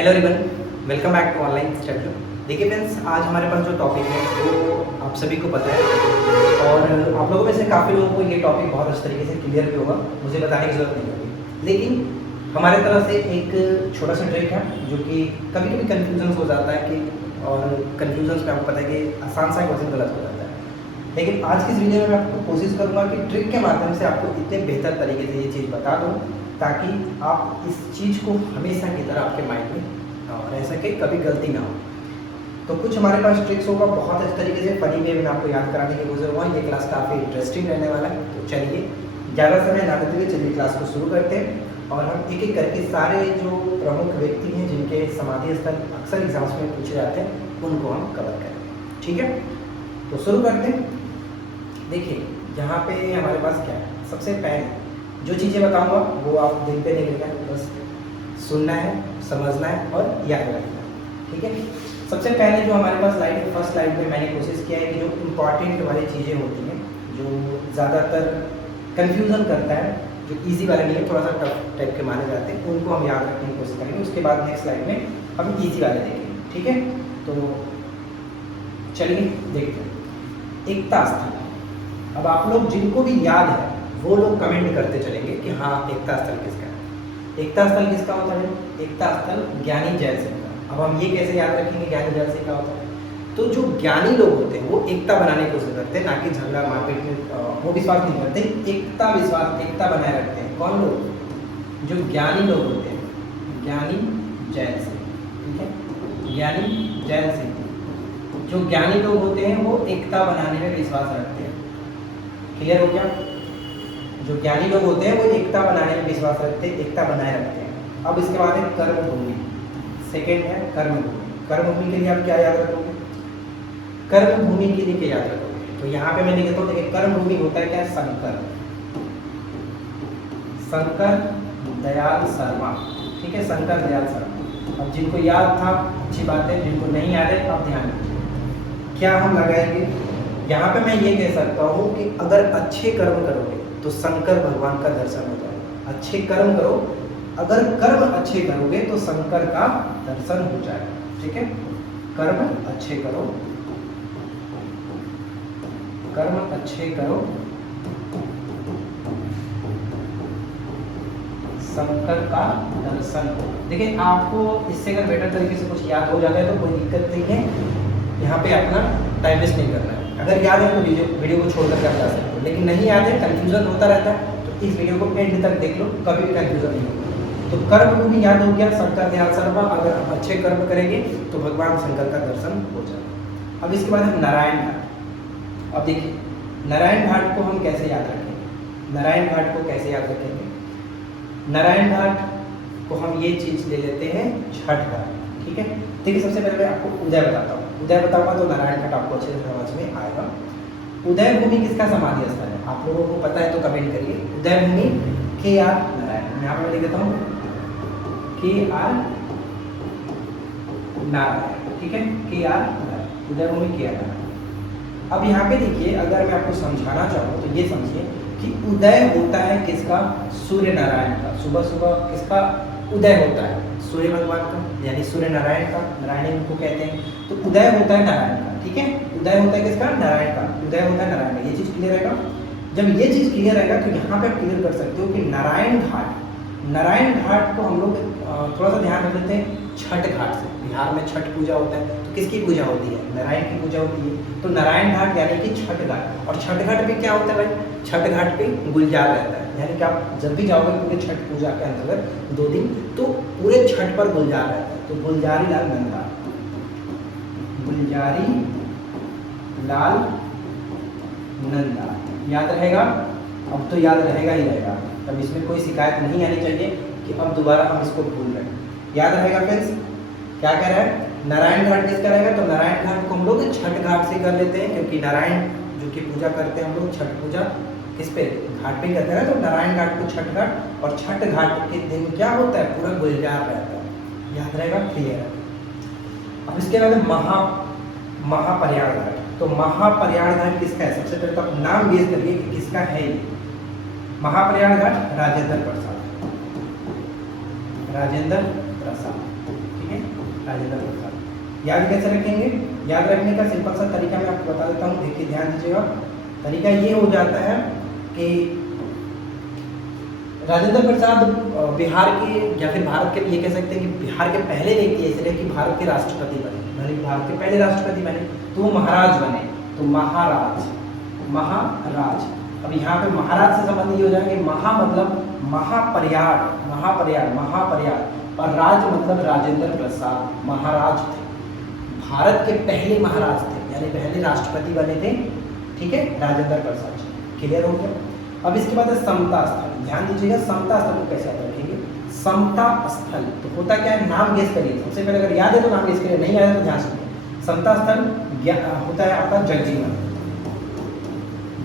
Hello everyone, welcome back to online study. देखिए friends, आज हमारे पास जो टॉपिक है वो आप सभी को पता है और आप लोगों में से काफ़ी लोगों को ये टॉपिक बहुत अच्छे तरीके से क्लियर भी होगा, मुझे बताने की ज़रूरत नहीं होगी। लेकिन हमारे तरफ से एक छोटा सा ट्रिक है जो कि कभी कभी कन्फ्यूजन हो जाता है कि और कन्फ्यूजन में आपको पता है कि आसान सा क्वेश्चन गलत हो जाता है। लेकिन आज की इस वीडियो में मैं आपको कोशिश करूँगा कि ट्रिक के माध्यम से आपको इतने बेहतर तरीके से ये चीज़ बता दूँ ताकि आप इस चीज़ को हमेशा की तरह आपके माइंड में रह सके, कभी गलती ना हो। तो कुछ हमारे पास ट्रिक्स होगा बहुत अच्छे तरीके से फनी वे में आपको याद कराने की कोशिश होगा। ये क्लास काफ़ी इंटरेस्टिंग रहने वाला है। तो चलिए ज़्यादा समय ना लेते हुए चलिए क्लास को शुरू करते हैं और हम एक एक करके सारे जो प्रमुख व्यक्ति हैं जिनके समाधि स्थल अक्सर एग्जाम्स में पूछे जाते हैं उनको हम कवर करें। ठीक है, तो शुरू करते हैं। देखिए यहाँ पे हमारे पास क्या है, सबसे पहले जो चीज़ें बताऊंगा वो आप दिल पे नहीं लेना, बस सुनना है, समझना है और याद रखना है। ठीक है, सबसे पहले जो हमारे पास स्लाइड है, फर्स्ट स्लाइड में मैंने कोशिश किया है कि जो इम्पॉर्टेंट वाली चीज़ें होती हैं जो ज़्यादातर कन्फ्यूज़न करता है, जो इजी वाले नहीं है, थोड़ा सा टफ टाइप के माने जाते हैं, उनको हम याद रखने की कोशिश करेंगे। उसके बाद नेक्स्ट स्लाइड में हम ईजी वाले देखेंगे। ठीक है, तो चलिए देखते हैं। एकता स्थल, अब आप लोग जिनको भी याद है वो लोग कमेंट करते चलेंगे कि हाँ एकता स्थल किसका है। एकता स्थल किसका होता है? एकता स्थल ज्ञानी जैन सिंह का। अब हम ये कैसे याद रखेंगे ज्ञानी जैन सिंह का होता है? तो जो ज्ञानी लोग होते हैं वो एकता बनाने की कोशिश करते हैं, ना कि झगड़ा मारपीट में वो विश्वास नहीं करते, एकता विश्वास एकता बनाए रखते हैं। कौन लोग? जो ज्ञानी लोग होते हैं, ज्ञानी जैन सिंह। ठीक है, ज्ञानी जैन सिंह। जो ज्ञानी लोग होते हैं वो एकता बनाने में विश्वास रखते हैं। क्लियर हो गया? जो ज्ञानी लोग होते हैं वो एकता बनाने में विश्वास रखते हैं, एकता बनाए रखते हैं। अब इसके बाद है कर्मभूमि। सेकेंड है कर्मभूमि। कर्मभूमि के लिए आप क्या याद रखोगे? कर्मभूमि के लिए क्या याद रखोगे? तो यहाँ पे मैं लिखता हूँ, देखिए कर्मभूमि होता है क्या? शंकर, शंकर दयाल शर्मा। ठीक है, शंकर दयाल शर्मा। अब जिनको याद था अच्छी बात है, जिनको नहीं याद है अब ध्यान दीजिए क्या हम लगाएंगे। यहाँ पे मैं ये कह सकता हूँ कि अगर अच्छे कर्म करोगे तो शंकर भगवान का दर्शन हो जाएगा। अच्छे कर्म करो, अगर कर्म अच्छे करोगे तो शंकर का दर्शन हो जाएगा। ठीक है, कर्म अच्छे करो, कर्म अच्छे करो, शंकर का दर्शन हो। देखिए आपको इससे अगर बेटर तरीके से कुछ याद हो जाता है तो कोई दिक्कत नहीं है, यहाँ पे अपना टाइम वेस्ट नहीं करना है। अगर याद है तो वीडियो को छोड़कर आप जा सकते हो, लेकिन नहीं याद है, कन्फ्यूजन होता रहता है, तो इस वीडियो को एंड तक देख लो, कभी भी कन्फ्यूजन नहीं होगा। तो कर्म को भी याद हो गया, शंकर दयाल शर्मा। अगर हम अच्छे कर्म करेंगे तो भगवान शंकर का दर्शन हो जाएगा। अब इसके बाद है नारायण घाट। अब देखिए नारायण घाट को हम कैसे याद रखेंगे? नारायण घाट को कैसे याद रखेंगे? नारायण घाट को हम ये चीज़ ले लेते हैं, छठ घाट। ठीक है, देखिए सबसे पहले मैं आपको उदय बताता हूँ। उदय बताऊंगा तो नारायण घाट आपको अच्छे से समझ में आएगा। उदय भूमि किसका समाधि स्थल है? आप लोगों को पता है तो कमेंट करिए। उदय भूमि के आर नारायण, यहाँ पर लिख देता हूँ के आर नारायण। ठीक है, के आर नारायण, उदय भूमि के आर नारायण। अब यहाँ पे देखिए, अगर मैं आपको समझाना चाहूँ तो ये समझिए कि उदय होता है किसका? सूर्य नारायण का। सुबह सुबह किसका उदय होता है? सूर्य भगवान का, यानी सूर्य नारायण का, नारायण इनको कहते हैं। तो उदय होता है नारायण का। ठीक है, उदय होता है किसका? नारायण का। उदय होता है नारायण का। ये चीज़ क्लियर रहेगा। जब ये चीज़ क्लियर रहेगा तो यहाँ पे आप क्लियर कर सकते हो कि नारायण घाट, नारायण घाट को हम लोग थोड़ा सा ध्यान रख लेते हैं छठ घाट से। बिहार में छठ पूजा होता है, तो किसकी पूजा होती है? नारायण की पूजा होती है। तो नारायण घाट यानी कि छठ घाट। और छठ घाट पे क्या होता है भाई? छठ घाट पे गुलजार रहता है, यानी कि आप जब भी जाओगे पूरे छठ पूजा के अंतर्गत 2 दिन, तो पूरे छठ पर गुलजार रहता है। तो गुलजारी लाल नंदा, गुलजारी लाल नंदा याद रहेगा। अब तो याद रहेगा ही रहेगा, तब इसमें कोई शिकायत नहीं आनी चाहिए कि अब दोबारा हम इसको भूल रहे हैं। याद रहेगा फ्रेंड्स? क्या कह रहा है? नारायण घाट किसका रहेगा? तो नारायण घाट को हम लोग छठ घाट से कर लेते हैं, क्योंकि नारायण जो की पूजा करते हैं हम लोग, छठ पूजा किस पे? घाट पे करते हैं। तो नारायण घाट को छठ घाट, और छठ घाट के दिन क्या होता है? पूरा गुलजार रहता है। याद रहेगा? क्लियर है। अब इसके बाद महाप्रयाण घाट। तो महाप्रयाण घाट किसका है? सबसे पहले तो आप नाम गेस करिए कि किसका है ये। महाप्रयाण घाट राजेंद्र प्रसाद, राजेंद्र प्रसाद। ठीक है, राजेंद्र प्रसाद। याद कैसे रखेंगे? याद रखने का सिंपल सा तरीका मैं आपको बता देता हूँ, देखिए ध्यान दीजिएगा। तरीका ये हो जाता है कि राजेंद्र प्रसाद बिहार के या फिर भारत के, ये कह सकते हैं कि बिहार के पहले व्यक्ति ऐसे रहे कि भारत के राष्ट्रपति बने, यानी भारत के पहले राष्ट्रपति बने, तो वो महाराज बने, तो महाराज, महाराज। अब यहाँ पे महाराज से संबंध ये हो जाएगा कि महा मतलब महापर्याय, महापर्याय, महापर्याय, और राज मतलब राजेंद्र प्रसाद महाराज थे, भारत के पहले महाराज थे, यानी पहले राष्ट्रपति बने थे, ठीक है, राजेंद्र प्रसाद जी। क्लियर हो गया? अब इसके बाद है समता स्थल। ध्यान दीजिएगा समता स्थल को कैसे याद रखेंगे। समता स्थल तो होता क्या है, नाम गेस करिए सबसे पहले, अगर याद है तो नाम गेस करिए, नहीं याद है तो ध्यान सुनिए। समता स्थल होता है आपका जगजीवन,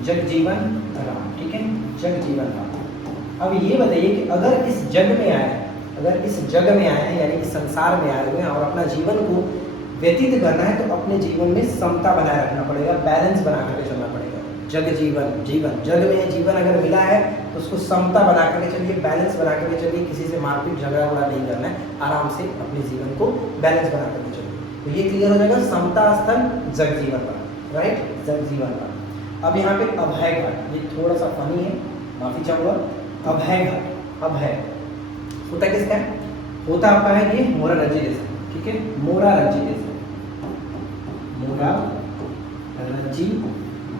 जगजीवन राम, ठीक है, जगजीवन राम। अब ये बताइए कि अगर इस जग में आए, अगर इस जग में आए हैं, यानी कि संसार में आए हुए हैं और अपना जीवन को व्यतीत करना है, तो अपने जीवन में समता बनाए रखना पड़ेगा, बैलेंस बना करके चलना पड़ेगा। जग जीवन, जीवन जग में जीवन अगर मिला है तो उसको समता बना करके चलिए, बैलेंस बना करके चलिए, किसी से मारपीट झगड़ा वगड़ा नहीं करना है, आराम से अपने जीवन को बैलेंस बना करके चलिए। तो ये क्लियर हो जाएगा, समता स्थल जगजीवन राम, राइट, जगजीवन राम। अब यहाँ पे अभय घाट, ये थोड़ा सा फनी है, माफी चाहूँगा। अभय घाट, अभय होता किसका है? होता आपका है ये मोरा रज्जी देसाई, ठीक है, मोरा रज्जी देसाई, मोरा रज्जी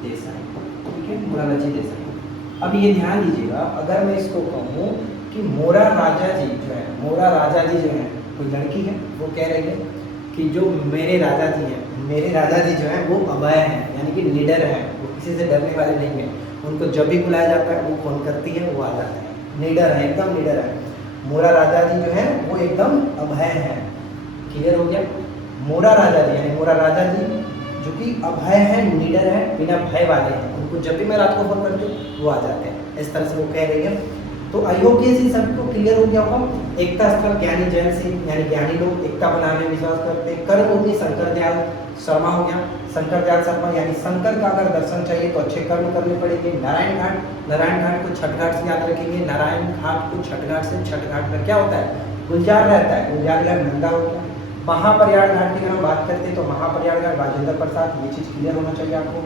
देसाई, ठीक है, मोरा रज्जी देसाई। अब ये ध्यान दीजिएगा, अगर मैं इसको कहूँ कि मोरा राजा जी जो है, मोरा राजा जी जो है, कोई लड़की है, वो कह रही है कि जो मेरे राजा जी हैं, मेरे राजा जी जो हैं वो अभय हैं, यानी कि निडर हैं, वो किसी से डरने वाले नहीं हैं, उनको जब भी बुलाया जाता है वो फोन करती है, वो आ जाते हैं, निडर है, एकदम निडर है। मोरा राजा जी जो है वो एकदम अभय हैं। क्लियर हो गया? मोरा राजा जी यानी मोरा राजा जी जो कि अभय है, निडर है, बिना भय वाले हैं, उनको जब भी मैं रात को फोन करती हूँ वो आ जाते हैं, इस तरह से वो कह रही है। तो आई होप कि इसी सबको क्लियर हो गया होगा। एकता स्थल ज्ञानी जैन सिंह, यानी ज्ञानी लोग एकता बनाने में विश्वास करते हैं। कर्मभूमि शंकर दयाल शर्मा हो गया, शंकर दयाल शर्मा, यानी शंकर का अगर दर्शन चाहिए तो अच्छे कर्म करने पड़ेंगे। नारायण घाट, नारायण घाट को छठ घाट से याद रखेंगे, नारायण घाट को छठ घाट से, छठ घाट पर क्या होता है, गुलजार रहता है, गुलजार का नंदा हो गया। महापर्याय घाट की अगर हम बात करते हैं तो महापर्याय घाट राजेंद्र प्रसाद, ये चीज क्लियर होना चाहिए आपको,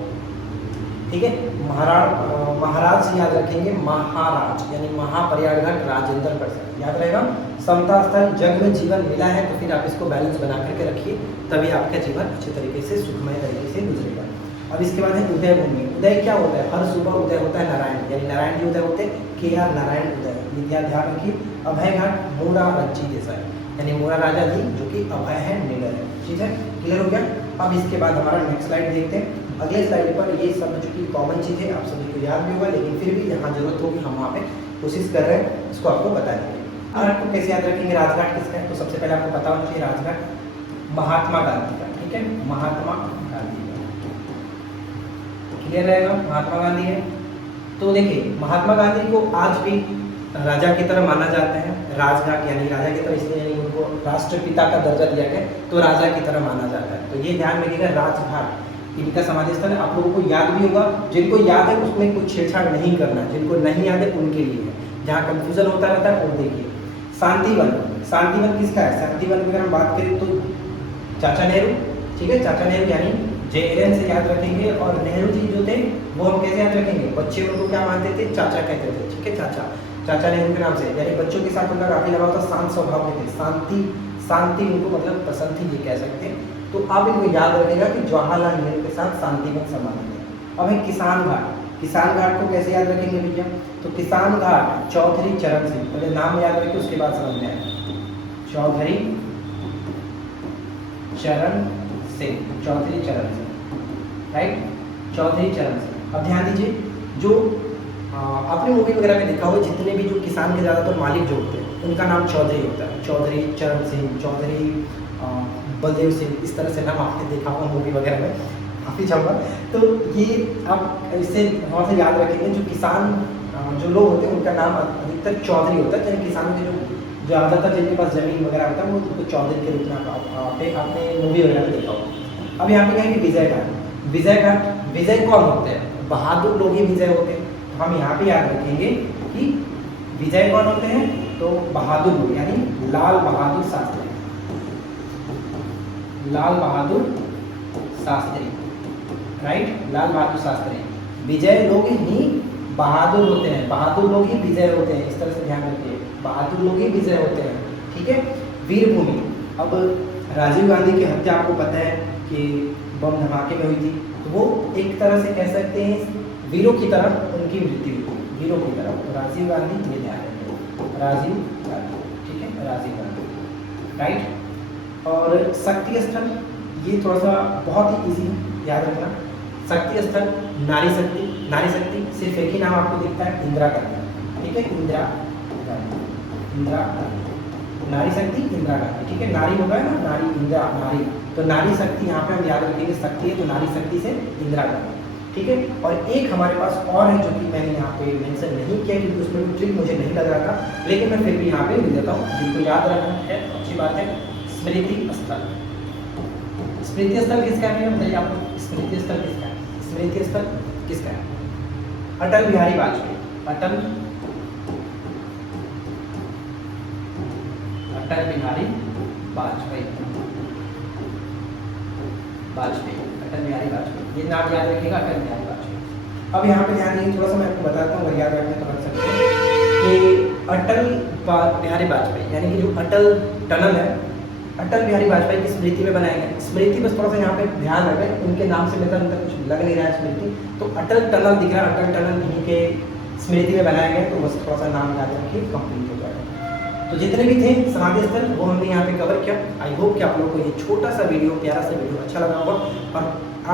ठीक है। महाराज से याद रखेंगे, महाराज यानी महापर्याय घाट राजेंद्र प्रसाद, याद रहेगा। समता स्थल, जग में जीवन मिला है तो फिर आप इसको बैलेंस बना करके रखिए, तभी आपका जीवन अच्छे तरीके से सुखमय तरीके से गुजरेगा। अब इसके बाद है उदय भूमि। उदय क्या होता है? हर सुबह उदय होता है नारायण, यानी नारायण जी उदय होते हैं, KR नारायण उदय, ये ध्यान रखिए। अभय घाट मोरा रज्जी देसाई, यानी मोरा राजा जी जो कि अभय है, निडर है, ठीक है, क्लियर हो गया। अब इसके बाद हमारा नेक्स्ट स्लाइड देखते हैं। अगले स्लाइड पर ये सब जो कि कॉमन चीज़ है आप सभी को याद भी होगा, लेकिन फिर भी यहाँ जरूरत होगी, हम वहाँ पे कोशिश कर रहे हैं इसको आपको बता देंगे। और आपको कैसे याद रखेंगे? राजघाट किसका है? तो सबसे पहले आपको पता होना चाहिए राजघाट महात्मा गांधी का, ठीक है, महात्मा गांधी का, क्लियर रहेगा, महात्मा गांधी है। तो देखिए महात्मा गांधी को आज भी राजा की तरह माना जाता है। राजघाट यानी राजा की तरह इसलिए, यानी उनको राष्ट्रपिता का दर्जा दिया गया तो राजा की तरह माना जाता है। तो ये ध्यान रखिएगा, राजघाट इनका समाधि स्थल है, आप लोगों को याद भी होगा। जिनको याद है उसमें कुछ छेड़छाड़ नहीं करना, जिनको नहीं याद है उनके लिए है, जहाँ कंफ्यूजन होता रहता है वो देखिए। शांतिवन, शांतिवन किसका है? शांतिवन की अगर हम बात करें तो चाचा नेहरू, ठीक है, चाचा नेहरू यानी JNN से याद रखेंगे। और नेहरू जी जो थे वो हम कैसे याद रखेंगे? बच्चे उनको क्या मानते थे? चाचा कहते थे, ठीक है, चाचा, चाचा नेहरू के नाम से, यानी बच्चों के साथ उनका काफी लगाव था, शांत स्वभाव के थे, शांति उनको मतलब पसंद थी, ये कह सकते हैं। तो आप इनको याद रखिएगा कि जवाहरलाल नेहरू के साथ शांतिवन संबंध है। अब है किसान घाट, किसान घाट को कैसे याद रखेंगे भैया? तो किसान घाट चौधरी चरण सिंह, पहले नाम याद रखिए उसके बाद समझ में आएगा। चौधरी चरण सिंह, चौधरी चरण सिंह, राइट, चौधरी चरण सिंह। अब ध्यान दीजिए, जो आपने मूवी वगैरह में देखा हो, जितने भी जो किसान के ज़्यादातर मालिक जो होते हैं उनका नाम चौधरी होता है, चौधरी चरण सिंह, चौधरी बलदेव सिंह, इस तरह से नाम आपने देखा होगा मूवी वगैरह में, काफ़ी चंगा। तो ये आप इससे थोड़ा सा याद रखेंगे, जो किसान जो लोग होते हैं उनका नाम अधिकतर चौधरी होता है, यानी किसानों के जो ज़्यादातर जिनके पास ज़मीन वगैरह होता है वो उनको चौधरी के रूप में आपने मूवी वगैरह में देखा होगा। अब यहाँ पे कहेंगे विजय घाट, विजय घाट, विजय कौन होते हैं? बहादुर लोग ही विजय होते हैं। तो हम यहाँ पे याद रखेंगे कि विजय कौन होते हैं? तो बहादुर लोग, यानी लाल बहादुर शास्त्री, लाल बहादुर शास्त्री, राइट, लाल बहादुर शास्त्री। विजय लोग ही बहादुर होते हैं, बहादुर लोग ही विजय होते हैं, इस तरह से ध्यान रखिए, बहादुर लोग ही विजय होते हैं, ठीक है। वीरभूमि, अब राजीव गांधी की हत्या आपको पता है कि बम धमाके में हुई थी, तो वो एक तरह से कह सकते हैं वीरों की तरह उनकी मृत्यु हुई, वीरों की तरह। तो राजीव गांधी, ये ध्यान रखिए, राजीव गांधी, ठीक है, राजीव गांधी, राइट। और शक्ति स्थल, ये थोड़ा सा बहुत ही इजी याद रखना। शक्ति स्थल नारी शक्ति, नारी शक्ति सिर्फ एक ही नाम आपको दिखता है, इंदिरा गांधी, ठीक है, इंदिरा गांधी, इंदिरा गांधी, नारी शक्ति इंदिरा गांधी, ठीक है। नारी होगा ना, नारी, इंदिरा, नारी, तो नारी शक्ति यहाँ पे हम याद रखेंगे, शक्ति है तो नारी शक्ति से इंदिरा गांधी, ठीक है। और एक हमारे पास और है जो कि मैंने यहाँ पे मेंशन नहीं किया क्योंकि उसमें कोई ट्रिक मुझे नहीं लग रहा था, लेकिन मैं फिर भी यहाँ पे लिख देता हूँ, जिनको याद रखना है अच्छी बात है। स्मृति स्थल, स्मृति स्थल किसका है बताइए आपको, स्मृति स्थल किसका है, स्मृति स्थल किसका है? अटल बिहारी वाजपेयी, अटल बिहारी वाजपेयी, वाजपेयी, अटल बिहारी वाजपेयी, ये नाम याद रखिएगा, अटल बिहारी वाजपेयी। अब यहाँ पे ध्यान दीजिए, थोड़ा सा मैं आपको बताता हूँ, अगर याद रखना तो रख सकते हैं कि अटल बिहारी वाजपेयी यानी कि जो अटल टनल है, अटल बिहारी वाजपेयी की स्मृति में बनाया गया। स्मृति बस थोड़ा सा यहाँ पे ध्यान रखें, उनके नाम से मेरे अंदर कुछ लग नहीं रहा है स्मृति, तो अटल टनल दिख रहा है, अटल टनल इन्हीं के स्मृति में बनाया गया, तो बस थोड़ा सा नाम याद रखिए, कंप्लीट हो जाएगा। तो जितने भी थे समाधि स्थल वो हमने यहाँ पे कवर किया। आई होप कि आप लोगों को ये छोटा सा वीडियो, प्यारा सा वीडियो अच्छा लगा होगा, और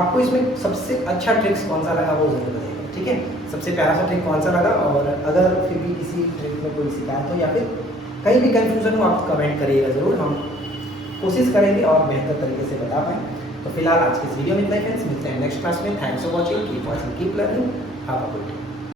आपको इसमें सबसे अच्छा ट्रिक्स कौन सा लगा वो जरूर बताइएगा, ठीक है। सबसे प्यारा सा ट्रिक कौन सा लगा, और अगर फिर भी किसी ट्रिक में कोई शिकायत हो या फिर कहीं भी कंफ्यूजन हो आप कमेंट करिएगा ज़रूर, हम कोशिश करेंगे और बेहतर तरीके से बता पाएँ। तो फिलहाल आज के इस वीडियो में इतना ही फ्रेंड्स, मिलते हैं नेक्स्ट क्लास में। Thanks for watching, keep watching, keep learning, have a good day.